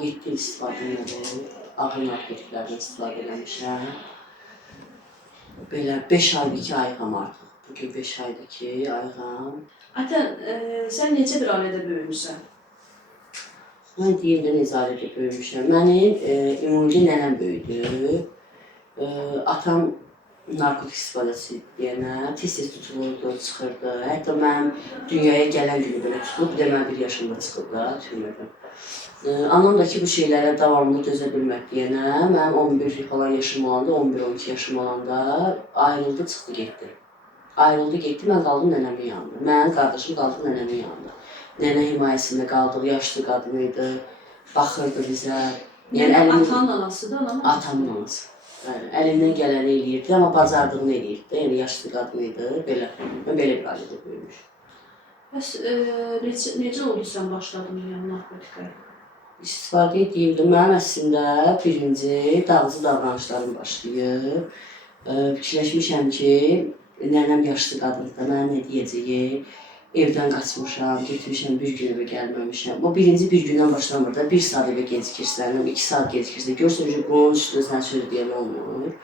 7 il istifadə elədim. Ağır narkotiklərdən istifadə eləmişəm. Belə 5 aydır ki, ayığam artıq. Bugün 5 aydır ki, ayığam. Atan, sən necə bir ailədə böyümüsən? Mən deyim də necə ailədə böyümüşəm. Mənim ümumi nənəm böyüdü. Atam narkotik istifadəçi deyənə tez-tez tutulurdu, çıxırdı. Hətta mənim dünyaya gələn günü belə tutulub, bir də mən 1 yaşımda çıxıb da, tüymədim. Anam da ki, bu şeylərə davamlı dözə bilmək deyənə, mənim 11 falan yaşım olanda, 11-12 yaşım olanda ayrıldı, çıxdı, getdi. Ayrıldı, getdi, mən qaldım nənəmin yanında. Mənim qardaşım qaldı nənəmin yanında. Nənə himayəsində qaldıq, yaşlı qadın idi, baxırdı bizə. Yəni atanın anasıdır, anamın? Atamın anası. Əlindən gələni eləyirdi, amma bacardığını eləyirdi. Yəni yaşlı qadın idi, belə. Mən belə bir ailədə böyümüşəm. Bəs necə oldu sən başladın narkotikaya? İstifadə edeyimdir. Mənim əslində birinci dağıcı davranışlarım başlayıb. Fikirləşmişəm ki, nənəm yaşlı qadındır, mənə nə deyəcəyi, evdən qaçmışam, getmişəm, bir gün evə gəlməmişəm. O birinci bir gündən başlamır da, 1 saat evə gecikirsən, 2 saat gecikirsən, görürsən ki, bunun üstündə sən söz deyən olmur.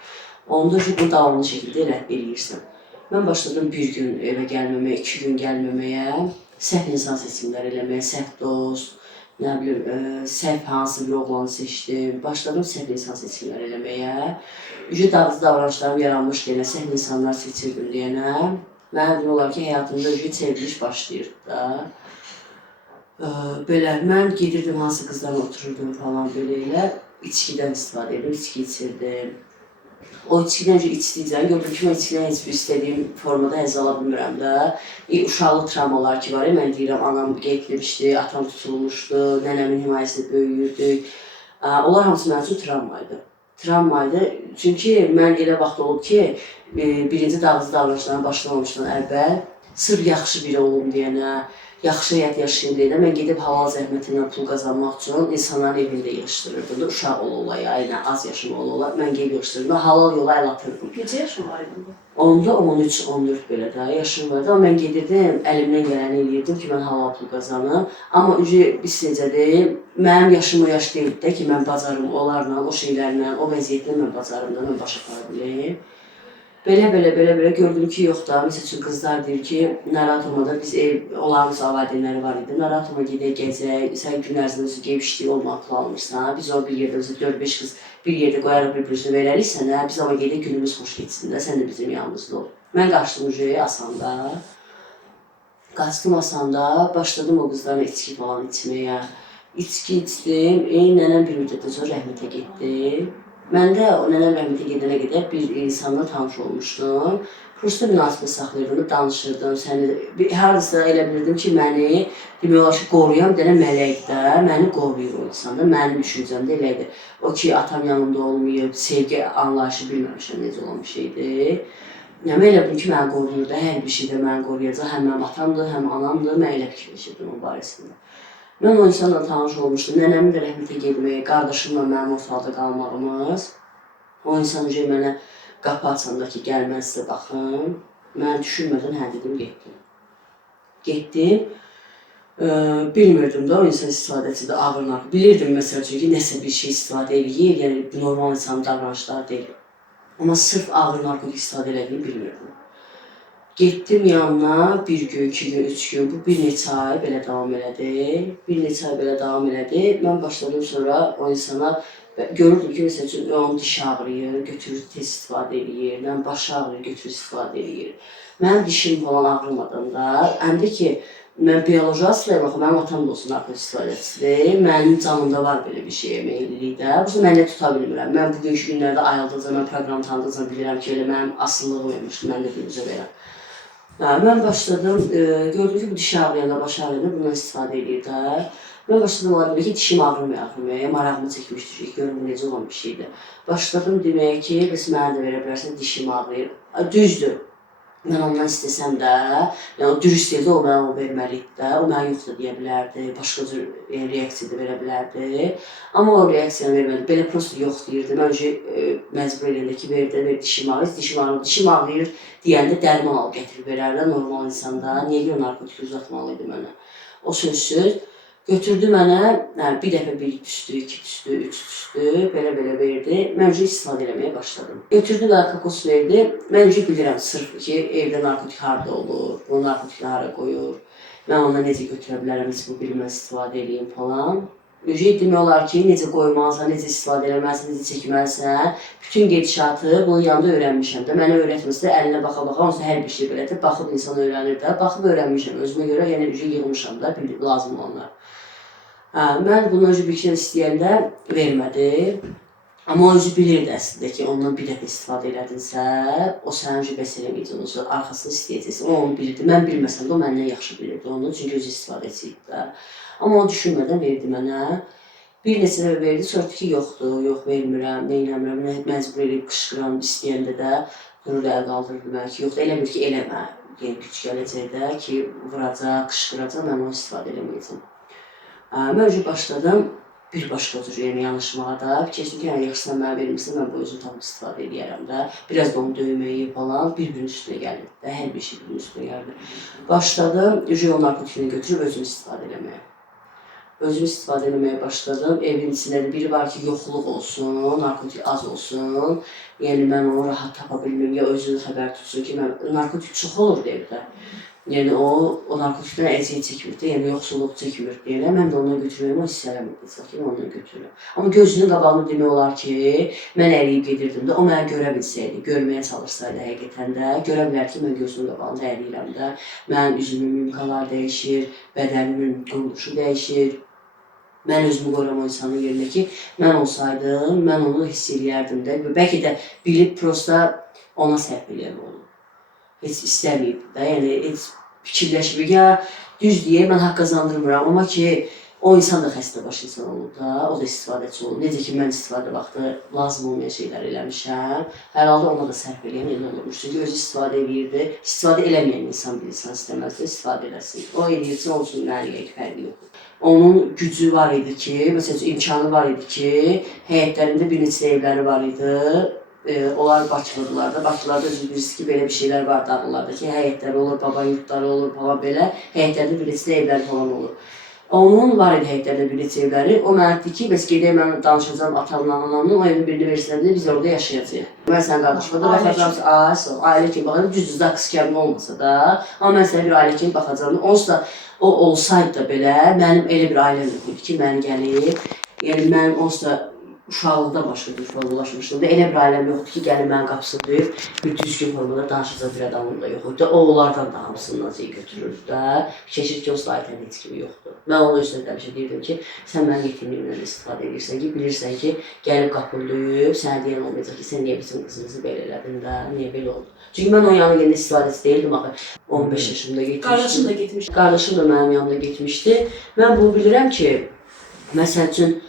Onda ki, bunu davamlı şəkildə eləyirsən. Mən başladım 1 gün evə gəlməməyə, 2 gün gəlməməyə, səhv insan seçimlər eləməyə, səhv dost, nə bilim, səhv hansı bir oğlanı seçdim. Başladım səhv insan seçimlər eləməyə. Dağıcı davranışlarım yaranmış deyənə, səhv insanlar seçirdim deyənə. Mənə diyorlar ki, həyatımda çevriliş başlayırdı da. Belə, mən gedirdim, hansı qızlarla otururdum falan belə elə. İçkidən istifadə edirdim, içki içirdim. O içkidən içdikcə gördüm ki, mən içkidən heç bir istədiyim formada həzz ala bilmirəm də. Uşaqlıq travmalar ki var, mən deyirəm, anam getmişdi, atam tutulmuşdu, nənəmin himayəsində böyüyürdük. Onlar hamısı mənim üçün travmaydı. Travmaydı, çünki mən elə vaxt olub ki, birinci dağıcı davranışlarına başlamamışdan əvvəl sırf yaxşı biri olum deyənə, yaxşı həyat yaşayım deyənə, mən gedib halal zəhmətindən pul qazanmaq üçün insanların evində yığışdırırdım da, uşaq ola, yəni az yaşım ola, mən gedib yığışdırırdım, halal yola əl atırdım. Necə yaşın var idi? Onda 13-14 belə də yaşım vardı, amma mən gedirdim, əlimdən gələni eləyirdim ki, mən halal pul qazanım. Amma biz necədir, mənim yaşım o yaş deyildi də ki, mən bacarım onlarla, o şeylərlə, o vəziyyətlə mən bacarım da, mən başa para bileyim. Belə gördüm ki, yox da, məsəl üçün qızlar deyir ki, narahat olmadan biz onların valideynləri var idi, narahat olma gedək gəzək, sən gün ərzində özü geyib işləyib olmaq pul almırsan, biz o bir yerdə 4-5 qız bir yerdə qoyarıq bir-birinizə verərik sənə, biz amma gedək günümüz xoş geçsin də, sən də bizim yanımızda ol. Mən qaçdım ucuya asanda, qaçdım asanda, başladım o qızlarla içki falan içməyə. İçki içdim, nənəm bir müddətdən sonra rəhmətə getdi. Mən də o nənəm rəhmətə gedənə qədər bir insanla tanış olmuşdum. Kursda münasibət saxlayırdım, danışırdım. Hardasa elə bilirdim ki, məni demək olar ki, qoruyan bir dənə mələk də, məni qoruyur o insan da, mənim düşüncəm də elədir. O ki, atam yanımda olmayıb, sevgi anlayışı bilməmişəm necə olan bir şeydir. Mən elə bildim ki, məni qoruyur da, hər bir şeydə məni qoruyacaq, həm mənim atamdır, həm anamdır, mən elə fikirləşirdim onun barəsində. Mən o insanla tanış olmuşdum, nənəmin də rəhmətə getməyi, qardaşımla mənim ortalıqda qalmağımız. O insan mənə qapı açanda ki, gəl mən sizə baxım. Mən düşünmədən hə dedim, getdim. Getdim, bilmirdim də o insan istifadəçidir, ağır narkotik. Bilirdim məsəl üçün ki, nəsə bir şey istifadə edir, yəni normal insanın davranışları deyil. Amma sırf ağır narkotik istifadə elədiyini bilmirdim. Getdim yanına, 1 gün, 2 gün, 3 gün, bu bir neçə ay belə davam elədi. Mən başladım sonra o insana, görürdüm ki, məsəl üçün, onun dişi ağrıyır, götürür tez istifadə edir, başı ağrıyır, götürür istifadə edir. Mənim dişim falan ağrımadan da, həm də ki, mən biyoloji asılayım, mənim atam da olsun narkotik istifadəçisidir, mənim canımda var belə bir şeyə meyillilik də, bu mən də tuta bilmirəm. Mən bugünkü günlərdə ayıldıqca, mən proqram tanıdıqca bilirəm ki, elə mənim asılılığım olmuşdur, mən də bilicə verəm. Mən başladım, gördüm ki, bu dişi ağrıyanda, baş ağrıyanda bundan istifadə edir də. Mən başladım ola bilir ki, dişim ağrımaya, marağımı çəkmişdir, görüm necə olan bir şeydir. Başladım deməyə ki, bəs mənə də verə bilərsən, dişim ağrıyır. Düzdür, mən ondan istəsəm də, yəni o dürüst deyəcək, o mənə o verməlidir də, o mənə yox da deyə bilərdi, başqa cür reaksiya da verə bilərdi. Amma o reaksiyanı vermədi, belə prosto yox deyirdi. Mən məcbur eləyəndə ki, ver dişim ağrıyır deyəndə dərman al gətirib verərlər normal insanda. Niyə görə narkotik uzatmalıydı mənə? O sözsüz. Götürdü mənə, bir dəfə bir düşdü, iki düşdü, üç düşdü, belə verdi. Mən ücə istifadə eləməyə başladım. Götürdü mənə kokos verdi. Mən ücə bilirəm sırf ki, evdə narkotik harda olur, bu narkotikini hara qoyur. Mən ondan necə götürə bilərəm, heç bu bilməz istifadə edeyim falan. Ücə demək olar ki, necə qoymalısan, necə istifadə eləməlisən, necə çəkməlisən. Bütün gedişatı bunun yanında öyrənmişəm də. Mənə öyrətməsə də əlinə baxa-baxa, onsuz hər bir şey belədir. Baxıb insan öyrənir də. Baxıb öyrənmişəm. Özümə görə yəni ücə yığmışam da, lazım olanlar. Mən bunu özü bir kere istəyəndə vermədi. Amma o özü bilirdi əslində ki, ondan bir dəfə istifadə elədinsə, o sənin özü bəs eləməyəcək, onun arxasını istəyəcəksən. O onu bilirdi. Mən bilməsəm də o məndən yaxşı bilirdi onu, çünki özü istifadə edəcəkdi də. Amma o düşünmədən verdi mənə. Bir neçə dəfə verdi, sonra ki, yoxdur, yox vermirəm, neynəmirəm, məcbur eləyib qışqıram istəyəndə də durur əl qaldırdı mənə ki, yoxdur, eləmir ki, eləmə. Yəni, güc gələcək də ki, vuracaq, qışqıracaq, mən onu istifadə eləməyəcəm. Mən önce başladım bir başqa cür yəni yanlışmağa da. Fikirləşdim ki, yəni yaxşısan mənə vermirsən, mən bu özüm tam istifadə edərəm də. Biraz da onu döyməyi falan bir-birinin üstünə gəlir də. Hər bir şey bir-birinin üstünə gəlir. Başladım, o narkotikini götürüb özüm istifadə eləməyə. Özüm istifadə eləməyə başladım. Evin içində de biri var ki, yoxluq olsun, narkotik az olsun. Yəni mən onu rahat tapa bilməm, ya özünü xəbər tutsun ki, narkotik çox olur evdə. Yəni o narkotikdən əziyyət çəkmirdi, yəni yoxsulluq çəkmirdi deyələ. Mən də ondan götürməyəm, o hiss eləmirdi ki, ondan götürürəm. Amma gözünün qabağını demək olar ki, mən əliyib gedirdim də, o mənə görə bilsəydi, görməyə çalışsaydı həqiqətən də, görə bilər ki, mən gözünün qabağında əliyirəm də. Mənim üzümün mimikalar dəyişir, bədənimin quruluşu dəyişir. Mən özümü qoyuram o insanın yerində ki, mən olsaydım, mən onu hiss eləyərdim də. Bəlkə də bilib prosta ona sərf eləyəm onu. Heç istəməyib də, yəni heç fikirləşmir. Ya düz deyir, mən haqq qazandırmıram, amma ki o insan da xəstə baş insan olur da, o da istifadəçi olur. Necə ki mən istifadə vaxtı lazım olmayan şeylər eləmişəm, hər halda ona da sərf eləyən elə olurmuş. Çünki özü istifadə edirdi, istifadə eləməyən insan bir insan istəməzdi, istifadə eləsin. O eləyirsə olsun, mənə fərqi yoxdur. Onun gücü var idi ki, məsələn imkanı var idi ki, həyətlərində bir neçə evləri var idi. Onlar Bakılıdılar da. Bakılarda özü bilirsiz ki, belə bir şeylər var dağlılarda ki, həyətləri olur, baba yurtları olur falan belə. Həyətlərdə bir neçə evləri falan olur. Onun var idi həyətlərdə bir neçə evləri. O mənə dedi ki, bəs gedək mən danışacağım atamla, anamla, o evin birini verirsən də biz orada yaşayacağıq. Mən sənin qardaşıma da baxacağım, ailə kimi baxacağım, cüz zaks kəmin olmasa da. Amma mən sənə bir ailə kimi baxacağım. Onsuz da o olsaydı da belə, mənim elə bir ailəm yox idi ki, mən gəlib, yəni mənim onsuz da uşaqlıqda başqa bir formalaşmışdım da. Elə bir ailəm yoxdur ki, gəlin mənim qapısını döyüb, bir düzgün formada danışacaq bir adamım da yox idi. O, onlardan da hamısını nazıya götürür də. Keçir ki, o slaytən heç kimi yoxdur. Mən ona üstündə demişə deyirdim ki, sən mənim yetimliyimdən istifadə edirsən ki, bilirsən ki, gəlib qapını döyüb, sənə deyən olmayacaq ki, sən niyə bizim qızımızı belə elədin də, niyə belə oldu? Çünki mən onun yanına gedəndə istifadəçi deyildim axı. 15 yaşımda getmişdim. Qardaşım da getmişdi. Qardaşım da mənim yanımda getmişdi. Mən bunu bilirəm ki, məsəl üçün,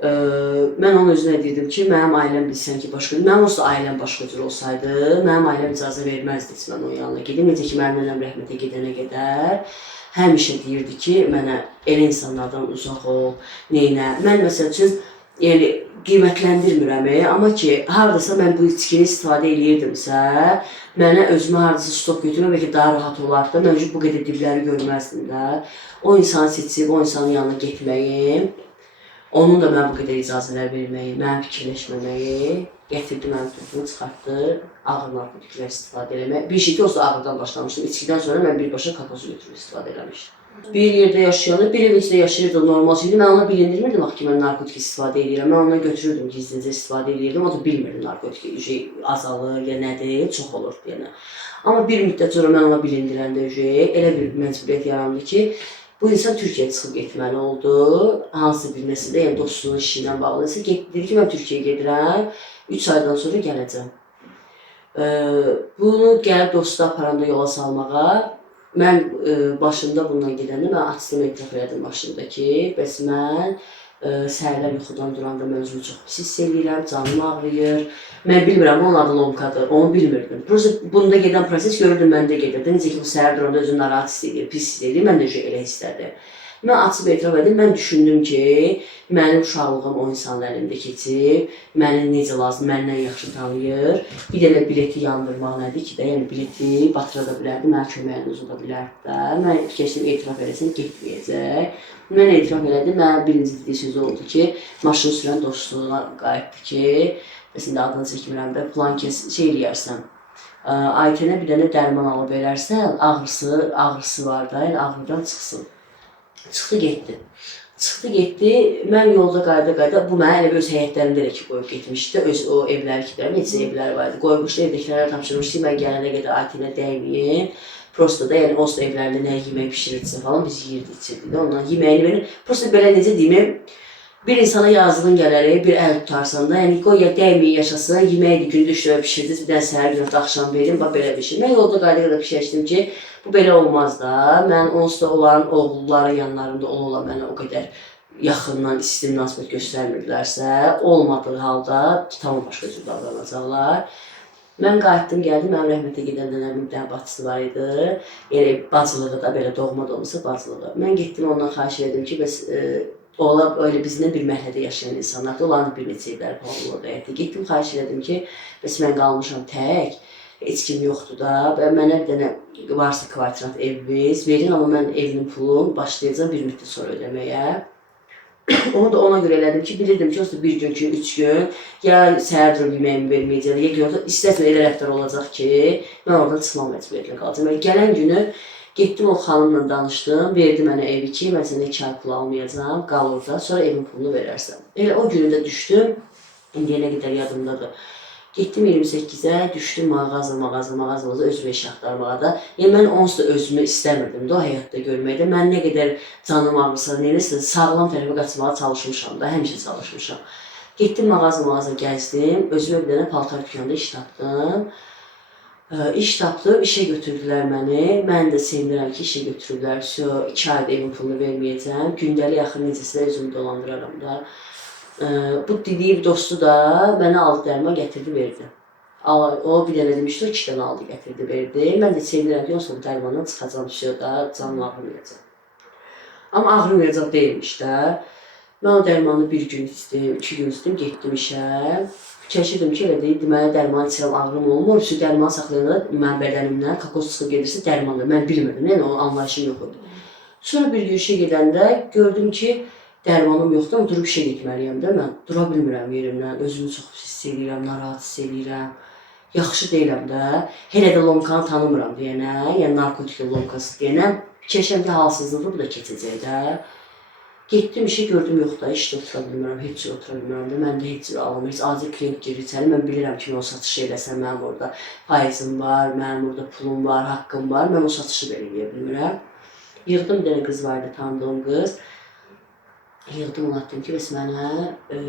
mən onun özünə deyirdim ki, mənim ailəm bilsən ki, başqa cür, mənim olsa ailəm başqa cür olsaydı, mənim ailəm icazə verməzdi ki, mən onun yanına gedim. Necə ki, mənim nənəm rəhmətə gedənə qədər həmişə deyirdi ki, mənə elə insanlardan uzaq ol, neynə. Mən məsəl üçün, yəni qiymətləndirmirəm, amma ki, haradasa mən bu içkini istifadə edirdimsə, mənə özümə haradasa stop götürmə, bəlkə daha rahat olardı da, mən bu qədər dibləri görməzdim də. O insanı seçib, o insanın yanına getməyim, onun da mən bu qədər icazələr verməyi, mənim fikirləşməməyi gətirdi, mənim topumu çıxartdı, ağır narkotiklər istifadə eləmək. Bir şey ki, olsa ağırdan başlamışdım. İçkidən sonra mən birbaşa kokozu götürüb istifadə eləmişdim. Bir yerdə yaşayanı, bir evin içində yaşayırdı normal şeydi. Mən ona bilindirmirdim ki, mən narkotik istifadə edirəm. Mən ona götürürdüm, gizlincə istifadə edirdim. O da bilmirdim narkotik azalır, ya nədir, çox olur deyənə. Amma bir müddət sonra mən ona bilindirəndə elə bir məcburiyyət yarandı ki, bu insan Türkiyəyə çıxıb getməli oldu. Hansı bir nəsildə, yəni dostunun işi ilə bağlı. Dedi ki, mən Türkiyəyə gedirəm, 3 aydan sonra gələcəm. Bunu gəlib dostu aparanda yola salmağa, mən başında bundan gedəndə, mən açdım, etiraf elədim başında ki, bəs mən səhərlər yuxudan duranda mən özümü çox pis hiss edirəm, canım ağrıyır. Mən bilmirəm, onun adı lomkadır, onu bilmirdim. Bunda gedən proses görürdüm, məndə gedirdi. Necə ki, səhər duranda özünü narahat hiss edir, pis hiss edir, mən də elə hisslədim. Mən açıb etiraf edim, mən düşündüm ki, mənim uşaqlığım o insanın əlində keçib, məni necə lazım, məndən yaxşı tanıyır. Bir dənə bileti yandırmaq nədir ki də, yəni bileti batıra da bilərdi, mənə köməyini uzuda bilərdi də. Mən fikirləşdim, etiraf eləsəm getməyəcək. Mən etiraf elədim, mənə birinci dediyi sözü oldu ki, maşını sürən dostluğuna qayıtdı ki, məsələn, adını çəkmirəm də, plan kes, şey eləyərsən. Aytənə bir dənə dərman alıb verərsən, ağrısı var da, yəni ağrıdan çıxsın. Çıxdı getdi. Çıxdı getdi, mən yolda qayda, bu mənə elə öz həyətlərində elə ki qoyub getmişdi, öz o evləri ki də, neçə evləri var idi, qoymuşdu, evdəkilərə tapşırmışdı, mən gələnə qədər Aytənə dəyməyim. Prosta da, yəni onsuz da evlərində nə yemək pişirirdisə falan, biz yiyirdik, içirdik də, ondan yeməyini verir. Prosta belə necə deyim, bir insana yazığın gələrək bir əl tutarsan da, yəni qoy ya dəyməyi yaşasın, yeməkdir, gündüz işləmə pişirdiniz, bir dənə səhər gündüz axşam verin, bax belə bir şey. Mən yolda qayda fikirləşdim ki, bu belə olmaz da. Mən onsuz da olan oğulları yanlarında ola mənə o qədər yaxından isti münasibət göstərmirlərsə, olmadığı halda tamam başqa cür davranacaqlar. Mən qayıtdım, gəldim, mənim rəhmətə gedən nənəmin bir dənə bacısı var idi. Yəni bacılığı da belə doğma da olmasa bacılığı. Mən getdim ondan xahiş etdim ki, bəs ola öyle bizimle bir məhəllədə yaşayan insanlar da olan bir neçə evlər falan orada həyətdə. Getdim, xahiş elədim ki, bəs mən qalmışam tək, heç kim yoxdur da, və mənə bir dənə varsa kvadrat evimiz verin, amma mən evinin pulunu başlayacağım bir müddət sonra ödəməyə. Onu da ona görə elədim ki, bilirdim ki, olsa bir gün ki, 3 gün, ya səhər durub yeməyimi verməyəcək, ya görsə, istəsən elə rəftar olacaq ki, mən oradan çıxmaq məcburiyyətlə qalacağım. Və gələn günü getdim o xanımla danışdım, verdi mənə evi ki, mən sənə 2 ay pul almayacağam, qal orada, sonra evin pulunu verərsən. Elə o günü də düşdüm, indiyə nə qədər yadımdadır. Getdim 28-ə, düşdüm mağaza, özümə iş axtarmağa da. Yəni mən onsuz da özümü istəmirdim də o həyatda görməkdə. Mən nə qədər canım ağrısa, neyəsə sağlam tərəfə qaçmağa çalışmışam da, həmişə çalışmışam. Getdim mağaza gəzdim, özümə bir dənə paltar dükanında iş tapdım. İş tapdım, işə götürdülər məni. Mən də sevinirəm ki, işə götürürlər. 2 ayda evin pulunu verməyəcəm. Gündəlik axır necəsə özümü dolandıraram da. Bu dediğim dostu da mənə aldı dərman gətirdi verdi. O bir dənə demişdi, 2 dənə aldı gətirdi verdi. Mən də sevinirəm ki, onsuz da bu dərmandan çıxacağım da, canım ağrımayacaq. Amma ağrımayacaq deyilmiş də. Mən o dərmanı 1 gün içdim, 2 gün içdim, getdim işə. Fikirləşirdim ki, elə deyil, deməli dərman içirəm, ağrım olmur. Şu dərman saxlayanda mənim bədənimdən kakos çıxıb gedirsə dərmandır. Mən bilmirdim, yəni onun anlayışım yox idi. Sonra bir gün işə gedəndə gördüm ki, dərmanım yoxdur, amma durub işə getməliyəm də mən. Dura bilmirəm yerimdən, özümü çox hiss edirəm, narahat hiss edirəm. Yaxşı deyiləm də. Hələ də lonkanı tanımıram deyənə, yəni narkotik lonkası deyənə. Fikirləşirəm ki, halsızlığı bu da keçəcək də. Getdim işə gördüm yox da, işdə otura bilmirəm, heç cür otura bilmirəm də. Məndə heç cür alım, heç acil klient girir içəri. Mən bilirəm ki, mən o satışı eləsəm, mənim orada faizim var, mənim orada pulum var, haqqım var. Mən o satışı belə eləyə bilmirəm. Yığdım bir dənə qız vardı, tanıdığım qız. Yığdım, ona dedim ki, bəs mənə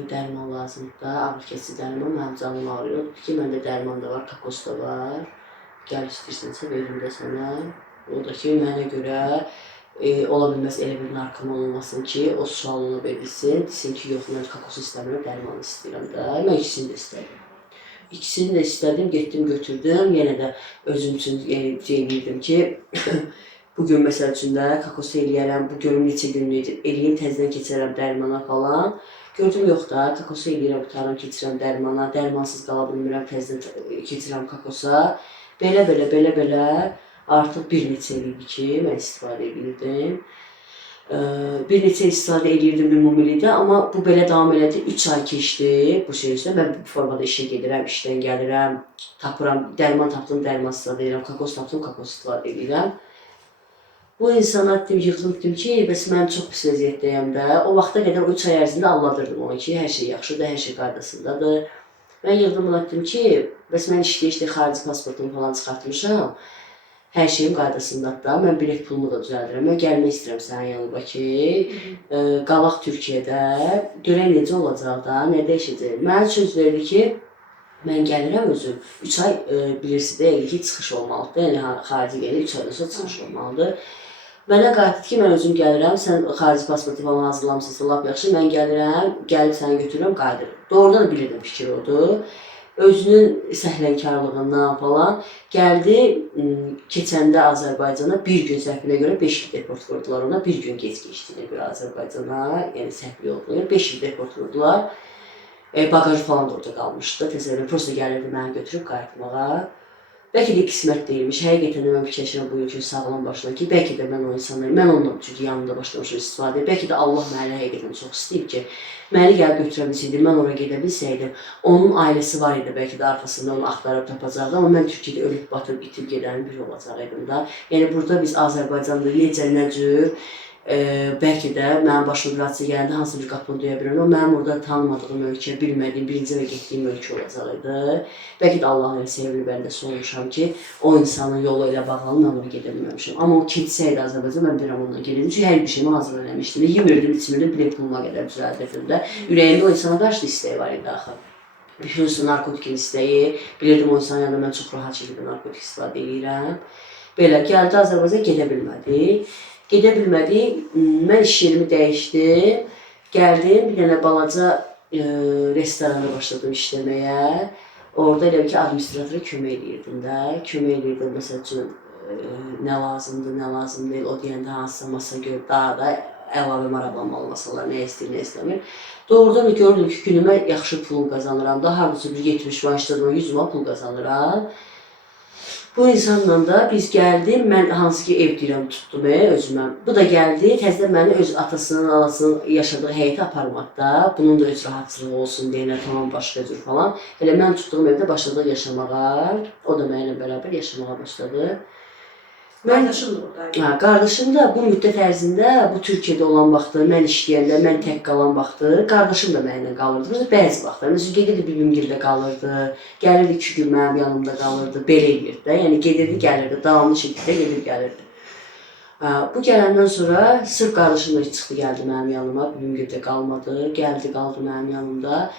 dərman lazımdır da, ağrı kesici dərman, mənim canım ağrıyor. Dedi ki, məndə dərman da var, kakos da var. Gəl istəyirsənsə, verim də sənə. O da ki, mənə görə ola bilməz elə bir narkoman olmasın ki, o sualını verilsin, desin ki, yox, mən kakosu istəmirəm, dərman istəyirəm də. Mən ikisini də istədim. İkisini də istədim, getdim, götürdüm. Yenə də özüm üçün deyirdim ki, bugün məsəl üçün də kakos eləyərəm, bu görüm neçə gün eləyim, təzdən keçərəm dərmana falan. Gördüm, yox da, kakosu eləyirəm, qutarım, keçirəm dərmana, dərmansız qala bilmirəm, təzdən keçirəm kakosa. Belə artıq bir neçə ildir ki, mən istifadə edirdim. Bir neçə istifadə edirdim ümumilikdə, amma bu belə davam elədi, 3 ay keçdi bu şey üstə. Mən bu formada işə gedirəm, işdən gəlirəm, tapıram, dərman tapdım, dərman istifadə edirəm, kakos tapdım, kakos istifadə edirəm. Bu insana dedim, yıxılıb dedim ki, bəs mən çox pis vəziyyətdəyəm də. O vaxta qədər 3 ay ərzində anladırdım onu ki, hər şey yaxşıdır, hər şey qaydasındadır. Mən yığdım ona dedim ki, bəs mən işləyişdə xarici pasportumu falan çıxartmışam. Hər şeyim qaydasındadır da, mən bilet pulumu da düzəldirəm. Mən gəlmək istəyirəm sənin yanına ki, qalaq Türkiyədə, görək necə olacaq da, nə dəyişəcək. Mənə söz verdi ki, mən gəlirəm özüm, 3 ay bilirsiniz də, ki, çıxış olmalıdır, yəni xarici gəlir, 3 aydan sonra çıxış olmalıdır. Mənə qayıtdı ki, mən özüm gəlirəm, sən xarici pasportu falan hazırlamısınsa lap yaxşı, mən gəlirəm, gəlib səni götürürəm, qayıdırım. Doğrudan da bilirdim fikir odur. özünün səhlənkarlığından falan gəldi, keçəndə Azərbaycana bir gün səhvinə görə 5 il deport vurdular ona, bir gün gec keçdiyinə görə Azərbaycana, yəni səhv yollayır, 5 il deport vurdular. Bagajı falan da orada qalmışdı, təsəvvür, prosta gəlirdi məni götürüb qayıtmağa. Bəlkə də qismət deyilmiş, həqiqətən də mən fikirləşirəm bu yükün sağlam başına ki, bəlkə də mən o insanları, mən ondan çünki yanında başlamışım istifadə, bəlkə də Allah məni həqiqətən çox istəyib ki, məni gəlib götürə bilsəydim, mən oraya gedə bilsəydim, onun ailəsi var idi, bəlkə də arxasında onu axtarıb tapacaqdı, amma mən Türkiyədə ölüb, batıb, itib gedənin biri olacaqdım da. Yəni burada biz Azərbaycanda necə, nə cür, bəlkə də mənim başıma bir hadisə gələndə hansı bir qapını döyə bilirəm, o mənim orada tanımadığım ölkə, bilmədiyim, birinci və getdiyim ölkə olacaqdı. Bəlkə də Allahın elə sevimli bəndəsi olmuşam ki, o insanın yolu ilə bağlı mən oraya gedə bilməmişəm. Amma o keçsəydi Azərbaycan, mən bilirəm ondan gedirdim. Çünki hər bir şeyimi hazır eləmişdim. Yemirdim, içmirdim, bilet puluma qədər düzəldirdim də. Ürəyimdə o insana qarşı istəyi var idi axı. Biliyorsun, narkotikin istəyi. Bilirdim o insanın yanında mən çox rahat şəkildə narkotik istifadə edirəm. Belə gəldi Azərbaycan, gedə bilmədi. Gedə bilmədik, mən iş yerimi dəyişdim, gəldim, bir dənə balaca restoranda başladım işləməyə. Orada elə ki, administratora kömək edirdim də, kömək edirdim, məsəl üçün, nə lazımdır, nə lazım deyil, o deyəndə hansısa masa gör, daha da əlavə maraqlanmalı masalar, nə istəyir, nə istəmir. Doğrudan da gördüm ki, günümə yaxşı pulum qazanıram da, hardasa bir 70 man işlədim, 100 man pul qazanıram. Bu insanla da biz gəldim, mən hansı ki ev deyirəm tutdum özümə. Bu da gəldi, təzədən məni öz atasının, anasının yaşadığı həyətə aparmaqda, bunun da öz rahatçılığı olsun deyənə, tamam başqa cür falan. Elə mən tutduğum evdə başladı yaşamağa, o da mənimlə bərabər yaşamağa başladı. Qardaşın da oradaydı. Qardaşım da bu müddət ərzində, bu Türkiyədə olan vaxtı, mən işləyəndə, mən tək qalan vaxtı, qardaşım da mənimlə qalırdı. Bəzi vaxtlar, məsələn, gedirdi bir gün girdə qalırdı, gəlirdi 2 gün mənim yanımda qalırdı, belə edirdi də. Yəni gedirdi, gəlirdi, davamlı şəkildə gedir, gəlirdi. Bu gələndən sonra sırf qardaşım da çıxdı, gəldi mənim yanıma, bir gün girdə qalmadı, gəldi, qaldı mənim yanımda.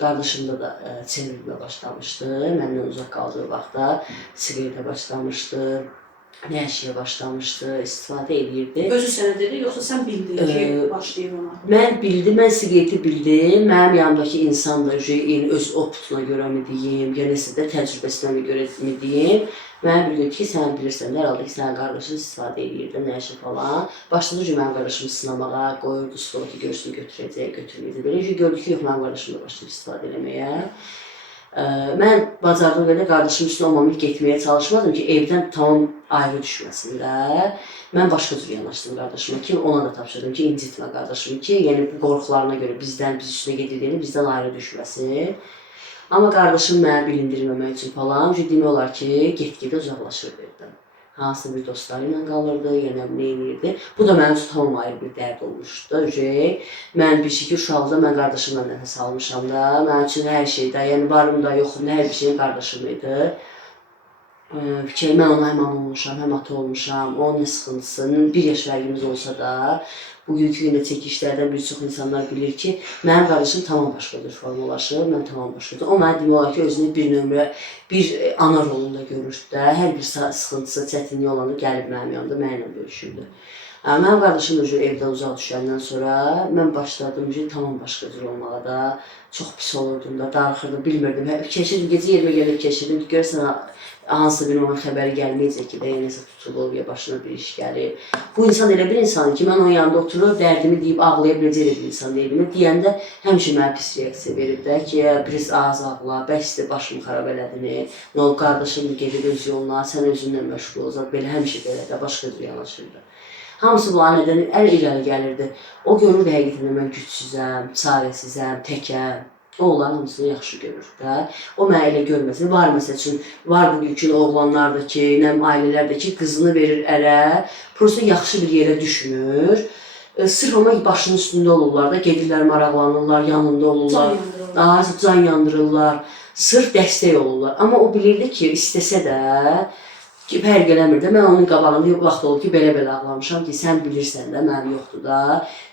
Qardaşım da çevrilmə başlamışdı, məndən uzaq qaldığı vaxtda siqaretə başlamışdı. Nəşiyə başlamışdı, istifadə edirdi. Özü sənə dedi, yoxsa sən bildin ki, başlayır ona? Mən bildim, mən siqareti bildim. Mənim yanımdakı insan da öz optuna görə mi deyim, ya nəsə də təcrübəsinə görə mi deyim. Mənə bildirdi ki, sən bilirsən də, herhalde ki, sənin qardaşın istifadə edirdi, nəşi falan. Başladı ki, mənim qardaşımı sınamağa, qoyurdu stola ki, görsün götürəcək, götürməyəcək. Belə ki, gördü ki, yox, mənim qardaşım da başlayıb istifadə eləməyə. Mən bacardığım qədər qardaşım üstünə olmamaq getməyə çalışmadım ki, evdən tamam ayrı düşməsin də. Mən başqa cür yanaşdım qardaşıma ki, ona da tapşırdım ki, incitmə qardaşımı ki, yəni bu qorxularına görə biz üstünə gedirdiğini bizdən ayrı düşməsin. Amma qardaşım mənə bilindirməmək üçün falan, demək olar ki, get-gedə uzaqlaşır verdim. Hansısa bir dostları ilə qalırdı, yəni nə edirdi. Bu da mənim üçün tamam ayrı bir dərd olmuşdu. Mən bir şey ki, uşaqda mən qardaşımla nəfəs almışam da, mənim üçün hər şeydə, yəni varım da, yoxum da, hər bir şeyin qardaşım idi. Mən ona həm ana olmuşam, həm ata olmuşam, onun sıxıntısının bir yaş fərqimiz olsa da, bugünkü günə çəkişlərdən bir çox insanlar bilir ki, mənim qardaşım tamam başqadır formalaşır, mən tamam başqadır. O mənə demək olar ki, özünü bir nömrə, bir ana rolunda görürdü də, hər bir sıxıntısı, çətinliyi olanı gəlib mənim yanımda, mənimlə görüşürdü. Mənim qardaşım evdən uzaq düşəndən sonra mən başladım ki, tamam başqa cür olmağa da, çox pis olurdum da, darıxırdım, bilmirdim. Keçirdim, gecə yerimə gəlib keçirdim ki, görsən hansısa bir onun xəbəri gəlməyəcək ki, də nəsə tutulur, ya başına bir iş gəlir. Bu insan elə bir insan ki, mən onun yanında oturub, dərdimi deyib ağlaya biləcək bir insan deyildim. Deyəndə həmişə mənə pis reaksiya verir də ki, biz ağız ağla, bəsdir, başımı xarab elədin, nə olub, qardaşım da gedir öz yoluna, sən özünlə məşğul olacaq, belə həmişə belə də, başqa cür yanaşırdı. Hamısı bunların nədəni irəli gəlirdi. O görürdü həqiqətən mən gücsüzəm, çarəsizəm, təkəm. O onların hamısını yaxşı görür də. O mənə elə görməsin. Var məsəl üçün, var bugünkü oğlanlar da ki, ailələr də ki, qızını verir ərə, prosta yaxşı bir yerə düşmür. Sırf ama başının üstündə olurlar da, gedirlər, maraqlanırlar, yanında olurlar, can yandırırlar, sırf dəstək olurlar. Amma o bilirdi ki, istəsə də, fərq eləmir də, mən onun qabağında vaxt oldu ki, belə-belə ağlamışam ki, sən bilirsən də, mənim yoxdur da.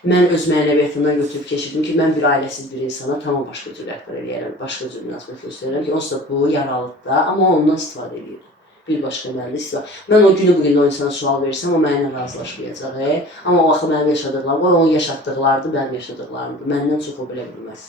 Mən öz mənəviyyatımdan götürüb keçirdim ki, mən bir ailəsiz bir insana tamam başqa cür rəhbər eləyərəm, başqa cür münasibət göstərirəm ki, onsuz da bu yaralıdır da, amma ondan istifadə edir. Bir başqa mənimlə istifadə. Mən o günü bugün o insana sual versəm, o mənimlə razılaşmayacaq. Amma o vaxt mənim yaşadıqlarım, o onun yaşatdıqlarıdır, mənim yaşadıqlarımdır. Məndən çox o bilə bilməz.